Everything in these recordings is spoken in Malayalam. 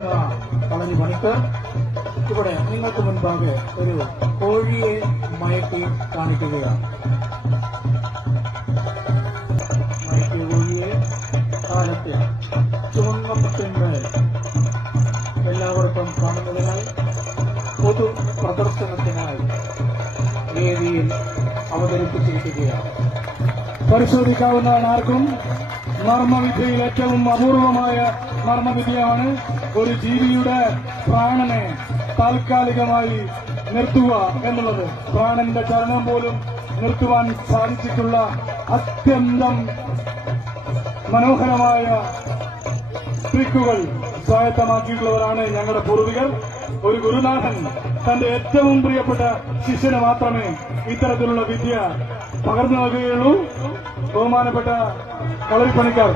കളരി പണിക്കർ ഇവിടെ നിങ്ങൾക്ക് മുൻപാകെ ഒരു കോഴിയെ മയക്കി കാണിക്കുകയാണ്. മയക്കിയ കോഴിയെ കാലത്തെ ചുവന്ന മുട്ടിന്മേൽ എല്ലാവർക്കും കാണുന്നതിനായി പൊതു പ്രദർശനത്തിനായി വേദിയിൽ അവതരിപ്പിച്ചിരിക്കുകയാണ്. പരിശോധിക്കാവുന്നതാണ് ആർക്കും. നർമ്മവിദ്യയിൽ ഏറ്റവും അപൂർവമായ നർമ്മവിദ്യയാണ് ഒരു ജീവിയുടെ പ്രാണനെ താൽക്കാലികമായി നിർത്തുക എന്നുള്ളത്. പ്രാണന്റെ ചലനം പോലും നിർത്തുവാൻ സാധിച്ചിട്ടുള്ള അത്യന്തം മനോഹരമായ ട്രിക്കുകൾ സ്വായത്തമാക്കിയിട്ടുള്ളവരാണ് ഞങ്ങളുടെ പൂർവികർ. ഒരു ഗുരുനാഥൻ തന്റെ ഏറ്റവും പ്രിയപ്പെട്ട ശിഷ്യന് മാത്രമേ ഇത്തരത്തിലുള്ള വിദ്യ പകർന്നു നൽകുകയുള്ളൂ. ബഹുമാനപ്പെട്ട കളരിപ്പണിക്കാർ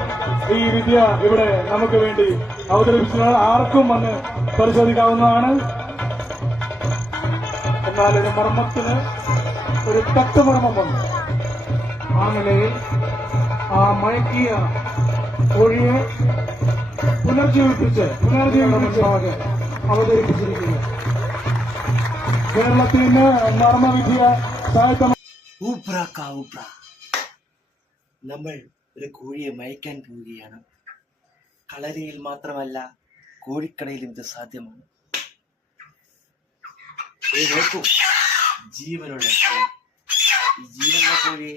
ഈ വിദ്യ ഇവിടെ നമുക്ക് വേണ്ടി അവതരിപ്പിച്ചതാണ്. ആർക്കും വന്ന് പരിശോധിക്കാവുന്നതാണ്. എന്നാൽ ഒരു മർമ്മത്തിന് ഒരു തട്ടുമർമ്മമുണ്ട്. ആ നിലയിൽ ആ മയക്കിയ കോഴിയെ പുനർജീവിപ്പിച്ച് അവതരിപ്പിച്ചിരിക്കുന്നു. കേരളത്തിന് നർമ്മവിദ്യ സാഹിത്യം നമ്മൾ ഒരു കോഴിയെ മയക്കാൻ പോവുകയാണ്. കളരിയിൽ മാത്രമല്ല, കോഴിക്കടയിലും ഇത് സാധ്യമാണ്. നോക്കൂ, ജീവനുള്ള ഈ ജീവനുള്ള കോഴിയെ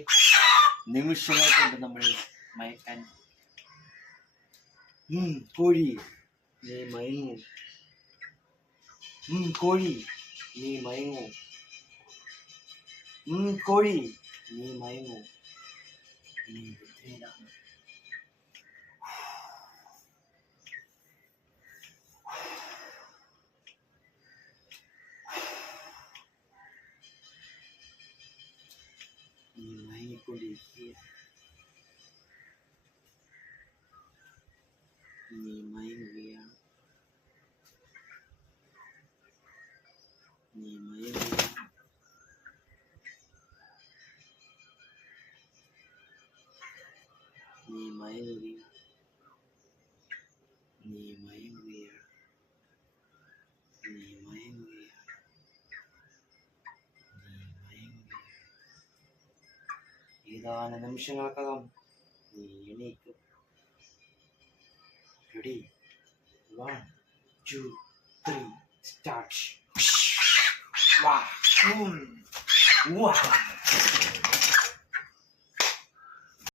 നിമിഷങ്ങൾ കൊണ്ട് നമ്മൾ മയക്കാൻ. കോഴി നീ മയങ്ങൂ, കോഴി നീ മയങ്ങൂ, കോഴി നീ മയങ്ങൂ, നീ ബുദ്ധിയിലാണ്. നീ മയങ്ങിക്കൊണ്ടിരിക്കുക, നീ മയങ്ങുകയാണ്, നീ മയങ്ങുകയാണ്, നീ മയങ്ങുകയാണ്, നീ മയങ്ങുകയാണ്, നീ മയങ്ങുകയാണ്, നീ മയങ്ങുകയാണ്. ഏതാനും നിമിഷങ്ങൾക്കകം നീ എണീക്കും. Ready? 1, 2, 3, start. Wow.